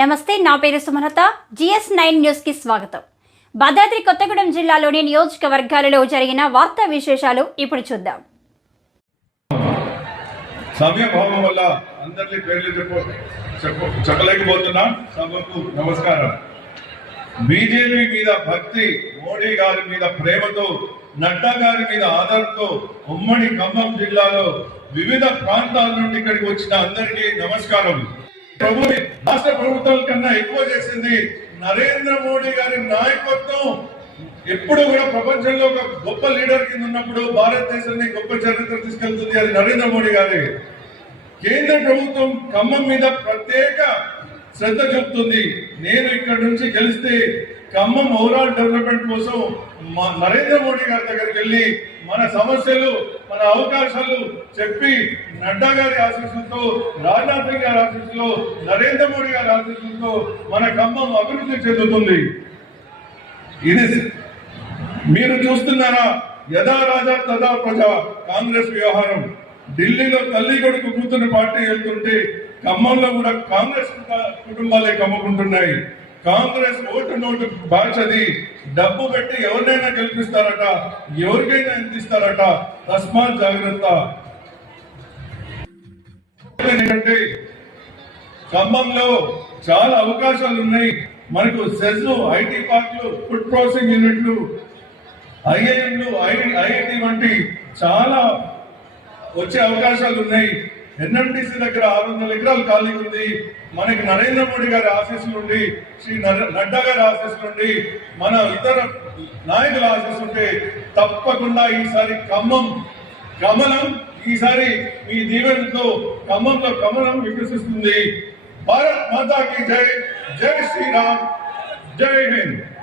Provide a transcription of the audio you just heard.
నమస్తే నా పేరు సుమలత. జిఎస్ నైన్ న్యూస్కి స్వాగతం. భద్రాద్రి కొత్తగూడెం జిల్లాలోని నియోజకవర్గాలలో జరిగిన వార్తా విశేషాలు ఇప్పుడు చూద్దాం. సమయభావం వల్ల అందరినీ పేర్లు చెప్ప చెప్ప చెప్పలేకపోతున్నా. సభకు నమస్కారం. బీజేపీ మీద భక్తి మోడీ గారి మీద ప్రేమతో నడ్డా గారి మీద ఆదరణతో ఉమ్మడి ఖమ్మం జిల్లాలో వివిధ ప్రాంతాల నుండి ఇక్కడికి వచ్చిన అందరికీ నమస్కారం. ప్రభు రాష్ట్ర ప్రభుత్వం కన్నా ఎక్కువ చేసింది నరేంద్ర మోడీ గారి నాయకత్వం. ఎప్పుడు కూడా ప్రపంచంలో ఒక గొప్ప లీడర్ కింద ఉన్నప్పుడు భారతదేశాన్ని గొప్ప చరిత్ర తీసుకెళ్తుంది అది నరేంద్ర మోడీ గారి. కేంద్ర ప్రభుత్వం ఖమ్మం మీద ప్రత్యేక శ్రద్ధ చూపుతుంది. నేను ఇక్కడ నుంచి గెలిస్తే ఖమ్మం ఓవరాల్ డెవలప్మెంట్ కోసం నరేంద్ర మోడీ గారి దగ్గరికి వెళ్ళి మన సమస్యలు మన అవకాశాలు చెప్పి నడ్డా గారి ఆశీస్సులతో రాజ్నాథ్ సింగ్ గారి ఆశీస్సులో నరేంద్ర మోడీ గారి ఆశీస్సులతో మన ఖమ్మం అభివృద్ధి చెందుతుంది. ఇది మీరు చూస్తున్నారా? యథా రాజా తదా ప్రజా కాంగ్రెస్ వ్యవహారం. ఢిల్లీలో తల్లి కొడుకు కూతురు పార్టీ వెళ్తుంటే ఖమ్మంలో కూడా కాంగ్రెస్ కుటుంబాలే కమ్ముకుంటున్నాయి. కాంగ్రెస్ ఓటు నోటు బ్యాచ్ డబ్బు పెట్టి ఎవరినైనా గెలిపిస్తారట ఎవరికైనా అందిస్తారట. తస్మాత్ జాగ్రత్త. ఏంటంటే ఖమ్మంలో చాలా అవకాశాలు ఉన్నాయి. మనకు సెజ్ ఐటీ పార్క్లు ఫుడ్ ప్రాసెసింగ్ యూనిట్లు ఐఐఎంలు ఐఐటి వంటి చాలా వచ్చే అవకాశాలు ఉన్నాయి. ఎన్ఎండిసి దగ్గర ఆరు వందల ఎకరాలు ఖాళీ ఉంది. మనకి నరేంద్ర మోడీ గారి ఆశీస్సులు శ్రీ నడ్డా గారి ఆశీస్సులు మన ఇతర నాయకుల ఆశీస్సులు ఉంటే తప్పకుండా ఈసారి ఖమ్మం గమనం ఈసారి మీ దీవెనతో ఖమ్మంలో గమనం వికసిస్తుంది. భారత్ మాతాకి జై జై శ్రీరామ్ జై హింద్.